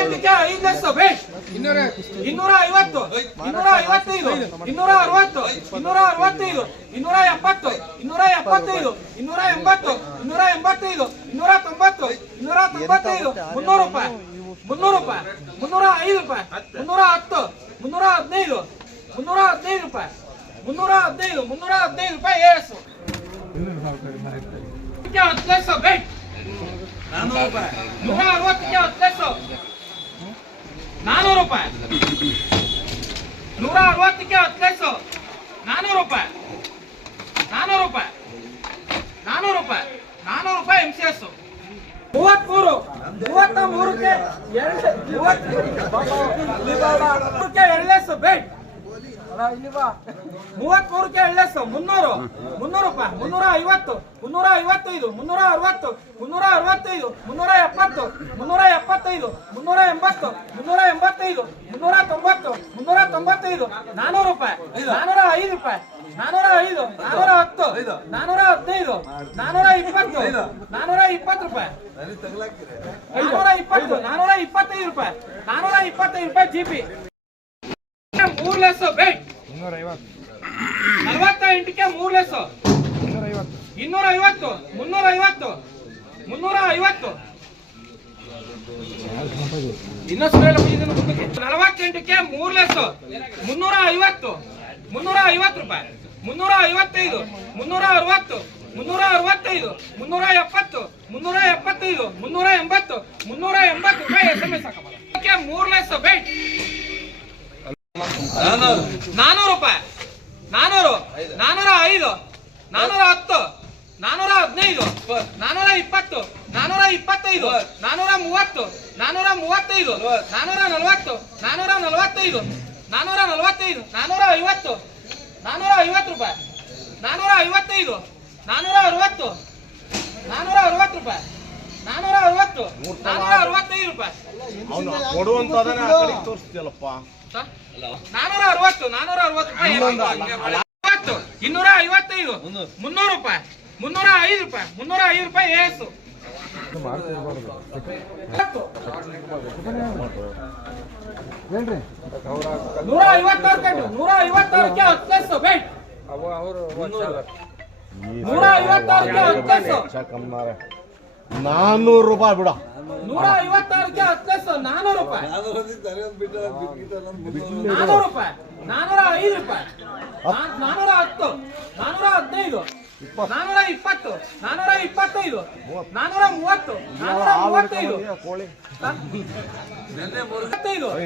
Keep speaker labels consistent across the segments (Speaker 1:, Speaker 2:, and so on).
Speaker 1: ಐದಕ್ಕೆ ಐದು ಲಕ್ಷ ಬೇಟ್ ಇನ್ನೂರ ಐವತ್ತು. ಇನ್ನೂರ ಐವತ್ತೈದು. ಇನ್ನೂರ ಅರವತ್ತು. ಇನ್ನೂರ ಅರವತ್ತೈದು. ಇನ್ನೂರ ಎಪ್ಪತ್ತು. ಇನ್ನೂರ ಎಪ್ಪತ್ತೈದು. ಇನ್ನೂರ ಎಂಬತ್ತು. ಇನ್ನೂರ ಎಂಬತ್ತೈದು. ಇನ್ನೂರ ತೊಂಬತ್ತು. ಇನ್ನೂರ ತೊಂಬತ್ತೈದು. ಮುನ್ನೂರು ರೂಪಾಯಿ. ಮುನ್ನೂರು ರೂಪಾಯಿ. ಮುನ್ನೂರ ಐದು ರೂಪಾಯಿ. ಮುನ್ನೂರ ಹತ್ತು. ಮುನ್ನೂರ ಹದಿನೈದು. ಮುನ್ನೂರ ಹದಿನೈದು ರೂಪಾಯಿ. ಮುನ್ನೂರ ಹದಿನೈದು. ಮುನ್ನೂರ ಹದಿನೈದು ರೂಪಾಯಿ ಏಸು. ಹತ್ತು ಲಕ್ಷ ಬೇಟ್ ನೂರ ಅರವತ್ತಕ್ಕೆ ಹತ್ತು ಲಕ್ಷ. ನಾನೂರು ರೂಪಾಯಿ. ನೂರ ಅರವತ್ತಕ್ಕೆ ಹತ್ತು ಲಕ್ಷ ನಾನೂರು ರೂಪಾಯಿ. ನಾನೂರು ರೂಪಾಯಿ. ನಾನೂರು ರೂಪಾಯಿ. ನಾನೂರು ರೂಪಾಯಿ ಎಂ ಸಿ ಎಸ್ ಮೂವತ್ಮೂರು. ಮೂವತ್ತ ಮೂರಕ್ಕೆ ಎರಡು ಎರಡು ಲಕ್ಷ ಬೇಟ್ ಮೂವತ್ಮೂರಕ್ಕೆ ಎರಡು ಲಕ್ಷ ಮುನ್ನೂರು ಮುನ್ನೂರು ರೂಪಾಯಿ ಮುನ್ನೂರ. ಐವತ್ತು ಮುನ್ನೂರ ಐವತ್ತೈದು ಮುನ್ನೂರ ಅರವತ್ತು ಮುನ್ನೂರ ಅರವತ್ತೈದು ಮುನ್ನೂರ ಎಪ್ಪತ್ತು ಮುನ್ನೂರ ಎಪ್ಪತ್ತೈದು ಮುನ್ನೂರ ಎಂಬತ್ತು ಮುನ್ನೂರ ಎಂಬತ್ತೈದು ಮುನ್ನೂರ ತೊಂಬತ್ತು ಮುನ್ನೂರ ತೊಂಬತ್ತೈದು ನಾನೂರು ರೂಪಾಯಿ ನಾನೂರ ಐದು. ರೂಪಾಯಿ ನಾನೂರ ಐದು. ನಾನೂರ ಹತ್ತು ನಾನೂರ ಹದಿನೈದು ನಾನೂರ ಇಪ್ಪತ್ತು ನಾನೂರ ಇಪ್ಪತ್ತು ರೂಪಾಯಿ. ನಾನೂರ ಇಪ್ಪತ್ತು ನಾನೂರ ಇಪ್ಪತ್ತೈದು ರೂಪಾಯಿ ನಾನೂರ ಇಪ್ಪತ್ತೈದು ರೂಪಾಯಿ ಜಿ ಪಿ ಮೂರು ಲೆಸ್ ಐವತ್ತು ನಲವತ್ತ ಎಂಟಕ್ಕೆ ಮೂರು ಲೆಸ್ ಇನ್ನೂರ ಐವತ್ತು ಮುನ್ನೂರ ಐವತ್ತು ಮುನ್ನೂರ ಐವತ್ತು ನಲವತ್ತೆಂಟಕ್ಕೆ ಮೂರು ಲೆಸ್ ಮುನ್ನೂರ ಐವತ್ತು ಮುನ್ನೂರ ಐವತ್ತು ರೂಪಾಯಿ. ಮುನ್ನೂರ ಐವತ್ತೈದು ಮುನ್ನೂರ ಅರವತ್ತು ಮುನ್ನೂರ ಅರವತ್ತೈದು ಮುನ್ನೂರ ಎಪ್ಪತ್ತು ಮುನ್ನೂರ ಎಪ್ಪತ್ತೈದು ಮುನ್ನೂರ ಎಂಬತ್ತು ಮುನ್ನೂರ ಎಂಬತ್ತು ರೂಪಾಯಿ ಎಸ್ ಎಂ ಎಸ್ ಹಾಕಬಲ್ಲ ಮೂರು ಲೆಸ್ ಬೇಟ್ ನಾನೂರು. ರೂಪಾಯಿ. ನಾನೂರು. ನಾನೂರ ಐದು. ನಾನೂರ ಹತ್ತು. ನಾನೂರ ಹದಿನೈದು. ನಾನೂರ ಇಪ್ಪತ್ತು. ನಾನೂರ ಇಪ್ಪತ್ತೈದು. ನಾನೂರ ಮೂವತ್ತು. ನಾನೂರ ಮೂವತ್ತೈದು. ನಾನೂರ ನಲವತ್ತು. ನಾನೂರ ನಲವತ್ತೈದು. ನಾನೂರ ನಲವತ್ತೈದು. ನಾನೂರ ಐವತ್ತು. ನಾನೂರ ಐವತ್ತು ರೂಪಾಯಿ. ನಾನೂರ ಐವತ್ತೈದು. ನಾನೂರ ಅರವತ್ತು. ನಾನೂರ ಅರವತ್ತು ರೂಪಾಯಿ. ನಾನೂರ ಅರವತ್ತು. ನಾನೂರ ಅರವತ್ತೈದು ರೂಪಾಯಿ.
Speaker 2: ತೋರಿಸ್ತಿಯಲ್ಲಪ್ಪ
Speaker 1: ನಾನೂರ ಅರವತ್ತು ನಾನೂರ ಅರವತ್ತು ರೂಪಾಯಿ ಅರವತ್ತು ಇನ್ನೂರ ಐವತ್ತೈದು ಮುನ್ನೂರು ರೂಪಾಯಿ ಮುನ್ನೂರ. ಐದು ರೂಪಾಯಿ ಮುನ್ನೂರ ಐದು ರೂಪಾಯಿ ಏಸು. ನೂರ ಐವತ್ತಾರು ಕಂಡು ನೂರ ಐವತ್ತಾರಕ್ಕೆ ಹತ್ತು ಲಕ್ಷ ಬೇಟ್ ನೂರ ಐವತ್ತಾರಕ್ಕೆ ಹತ್ತು
Speaker 2: ನಾನ್ನೂರು ರೂಪಾಯಿ ಬಿಡ.
Speaker 1: ನೂರ ಐವತ್ತಾರಕ್ಕೆ ಹತ್ತು ಲಕ್ಷ ನಾನೂರು ರೂಪಾಯಿ. ನಾನೂರು ರೂಪಾಯಿ. ನಾನೂರ ಐದು ರೂಪಾಯಿ. ನಾನೂರ ಹತ್ತು. ನಾನೂರ ಹದಿನೈದು. ನಾನೂರ ಇಪ್ಪತ್ತು. ನಾನೂರ ಇಪ್ಪತ್ತೈದು. ನಾನೂರ ಮೂವತ್ತು. ನಾನೂರ ಮೂವತ್ತೈದು.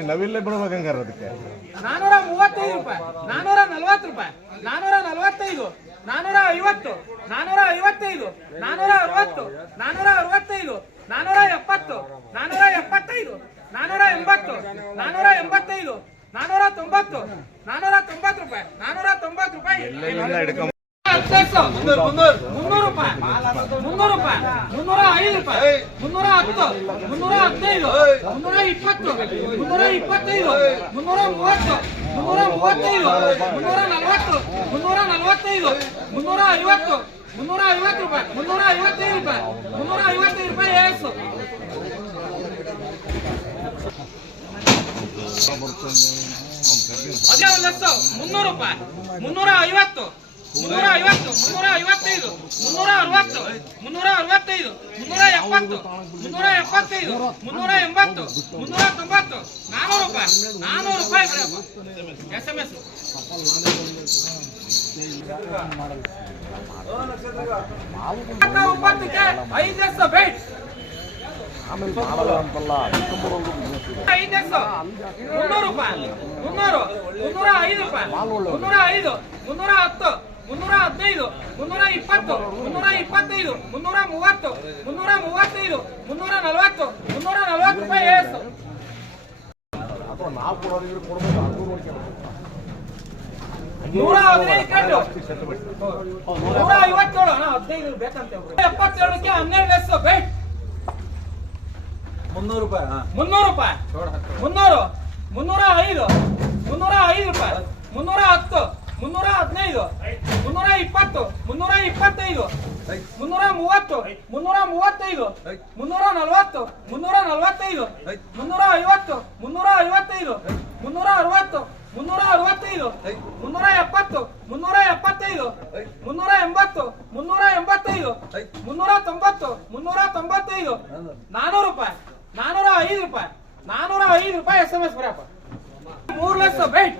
Speaker 2: ನವಿಲ್ಲೇ ಬಿಡ್ಬೇಕಂಗಾರ ಅದಕ್ಕೆ.
Speaker 1: ನಾನೂರ ಮೂವತ್ತೈದು ರೂಪಾಯಿ. ನಾನೂರ ನಲವತ್ತು ರೂಪಾಯಿ. ನಾನೂರ ನಲವತ್ತೈದು. ನಾನೂರ ಐವತ್ತು. ನಾನೂರ ಐವತ್ತೈದು. ನಾನೂರ ಅರವತ್ತು. ನಾನೂರ ಅರವತ್ತೈದು ನಾನೂರ ಎಪ್ಪತ್ತು ನಾನೂರ ಎಪ್ಪತ್ತೈದು ನಾನೂರ ಎಂಬತ್ತು ನಾನೂರ ಎಂಬತ್ತೈದು ನಾನೂರ ತೊಂಬತ್ತು ನಾನೂರ ತೊಂಬತ್ತು ರೂಪಾಯಿ ನಾನೂರ ತೊಂಬತ್ತು ರೂಪಾಯಿ
Speaker 2: ಇಲ್ಲಿಂದ ಹಿಡ್ಕೊಂಡ್
Speaker 1: ಮುನ್ನೂರು ರೂಪಾಯಿ. ಮುನ್ನೂರು ರೂಪಾಯಿ. ಮುನ್ನೂರ ಐದು ರೂಪಾಯಿ. ಮುನ್ನೂರ ಹತ್ತು. ಮುನ್ನೂರ ಹದಿನೈದು. ಮುನ್ನೂರ ಇಪ್ಪತ್ತು. ಮುನ್ನೂರ ಇಪ್ಪತ್ತೈದು. ಮುನ್ನೂರ ಮೂವತ್ತು. ಮುನ್ನೂರ ಮೂವತ್ತೈದು. ಮುನ್ನೂರ ನಲವತ್ತು. ಮುನ್ನೂರ ನಲವತ್ತೈದು. ಮುನ್ನೂರ ಐವತ್ತು. ಮುನ್ನೂರ ಐವತ್ತು ರೂಪಾಯಿ. ಮುನ್ನೂರ ಐವತ್ತೈದು ರೂಪಾಯಿ. ಮುನ್ನೂರ ಐವತ್ತೈದು ರೂಪಾಯಿ ಏಸು. ಅದೇ ಲಕ್ಷ ಮುನ್ನೂರು ರೂಪಾಯಿ. ಮುನ್ನೂರ ಐವತ್ತು. ಮುನ್ನೂರ ಐವತ್ತು, ಮುನ್ನೂರ ಐವತ್ತೈದು. ಮುನ್ನೂರ ಅರವತ್ತು. ಮುನ್ನೂರ ಅರವತ್ತೈದು. ಮುನ್ನೂರ ಎಪ್ಪತ್ತು. ಮುನ್ನೂರ ಎಪ್ಪತ್ತೈದು. ಮುನ್ನೂರ ಎಂಬತ್ತು. ಮುನ್ನೂರ ತೊಂಬತ್ತು. ನಾನೂರು ರೂಪಾಯಿ. ನಾನೂರು ರೂಪಾಯಿ ಎಸ್ ಎಂ ಎಸ್ ಐದು ಲಕ್ಷ ಬೇಟ್ ಐದು ಲಕ್ಷ ಮುನ್ನೂರು ರೂಪಾಯಿ. ಮುನ್ನೂರು ಮುನ್ನೂರ ಐದು ರೂಪಾಯಿ. ಮುನ್ನೂರ ಐದು ಮುನ್ನೂರ ಹತ್ತು ಮುನ್ನೂರ ಹದಿನೈದು ಮುನ್ನೂರ ಇಪ್ಪತ್ತು ಮುನ್ನೂರ ಇಪ್ಪತ್ತೈದು ಮುನ್ನೂರ ಮೂವತ್ತು ಮುನ್ನೂರ ಮೂವತ್ತೈದು ಮುನ್ನೂರ ನಲವತ್ತು ಮುನ್ನೂರ ನಲವತ್ತು ರೂಪಾಯಿ ಏಸು.
Speaker 2: ನಾವು ಕೊಡೋರಿಗೆ ಕೊಡ್ಬೇಕು ಅದು ನೋಡ್ಕೊಂಡು
Speaker 1: ನೂರ ಹದಿನೈದು ಕಂಡು ನೂರ ಐವತ್ತೇಳು ಅಣ್ಣ ಹದಿನೈದು ಬೇಕಂತ ಎಪ್ಪತ್ತೇಳಕ್ಕೆ ಹನ್ನೆರಡು ಲಕ್ಷ ಬೇಟ್
Speaker 3: ಮುನ್ನೂರು ರೂಪಾಯಿ
Speaker 1: ಮುನ್ನೂರು ರೂಪಾಯಿ. ಮುನ್ನೂರು ಮುನ್ನೂರ ಐದು ಮುನ್ನೂರ ಐದು ರೂಪಾಯಿ. ಮುನ್ನೂರ ಹತ್ತು ಮುನ್ನೂರ ಹದಿನೈದು ಮುನ್ನೂರ ಇಪ್ಪತ್ತು ಮುನ್ನೂರ ಇಪ್ಪತ್ತೈದು ಮುನ್ನೂರ ಮೂವತ್ತು ಮುನ್ನೂರ ಮೂವತ್ತೈದು ಮುನ್ನೂರ ನಲವತ್ತು ಮುನ್ನೂರ ನಲವತ್ತೈದು ಮುನ್ನೂರ ಐವತ್ತು ಮುನ್ನೂರ ಐವತ್ತೈದು ಮುನ್ನೂರ ಅರವತ್ತು ಮುನ್ನೂರ ಅರವತ್ತೈದು ಮುನ್ನೂರ ಎಪ್ಪತ್ತು ಮುನ್ನೂರ ಎಪ್ಪತ್ತೈದು ಮುನ್ನೂರ ಎಂಬತ್ತು ಮುನ್ನೂರ ಎಂಬತ್ತೈದು ಮುನ್ನೂರ ತೊಂಬತ್ತು ಮುನ್ನೂರ ತೊಂಬತ್ತೈದು ನಾನೂರು ರೂಪಾಯಿ. ನಾನೂರ ಐದು ರೂಪಾಯಿ. ನಾನೂರ ಐದು ರೂಪಾಯಿ ಎಸ್ ಎಂ ಎಸ್ ಬರಪ್ಪ. ಮೂರು ಲಕ್ಷ ಬೇಟ್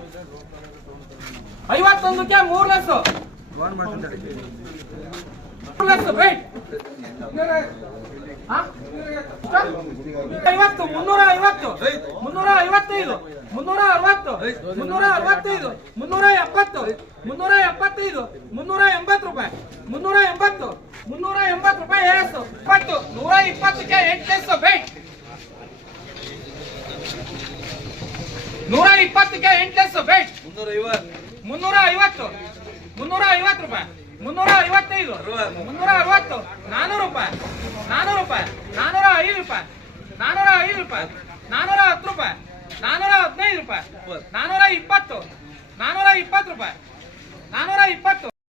Speaker 1: ಐವತ್ತೊಂದಕ್ಕೆ ಮೂರು ಲಕ್ಷ. ಮೂರು ಲಕ್ಷ ಬೇಟ್? ಐವತ್ತು ಮುನ್ನೂರ ಐವತ್ತು ಮುನ್ನೂರ ಐವತ್ತೈದು ಮುನ್ನೂರ ಅರವತ್ತು ಮುನ್ನೂರ ಅರವತ್ತೈದು ಮುನ್ನೂರ ಎಪ್ಪತ್ತು ಮುನ್ನೂರ ಎಪ್ಪತ್ತೈದು ಮುನ್ನೂರ ಎಂಬತ್ತು ರೂಪಾಯಿ ಮುನ್ನೂರ ಎಂಬತ್ತು ಮುನ್ನೂರ ಎಂಬತ್ತು ರೂಪಾಯಿ ಏಸು ಇಪ್ಪತ್ತು ನೂರ ಇಪ್ಪತ್ತಕ್ಕೆ ಎಂಟು ಲಕ್ಷ ಬೇಟ್ ನೂರ ಇಪ್ಪತ್ತಕ್ಕೆ ಎಂಟು ಬೆಸ್ಟ್ ಮುನ್ನೂರ ಐವತ್ತು ಮುನ್ನೂರ ಐವತ್ತು ರೂಪಾಯಿ. ಮುನ್ನೂರ ಐವತ್ತೈದು ಮುನ್ನೂರ ಅರವತ್ತು ನಾನೂರು ರೂಪಾಯಿ. ನಾನೂರು ರೂಪಾಯಿ. ನಾನೂರ ಐದು ರೂಪಾಯಿ. ನಾನೂರ ಐದು ರೂಪಾಯಿ. ನಾನೂರ ಹತ್ತು ರೂಪಾಯಿ ನಾನೂರ ಹದಿನೈದು ರೂಪಾಯಿ ನಾನೂರ ಇಪ್ಪತ್ತು. ನಾನೂರ ಇಪ್ಪತ್ತು ರೂಪಾಯಿ. ನಾನೂರ ಇಪ್ಪತ್ತು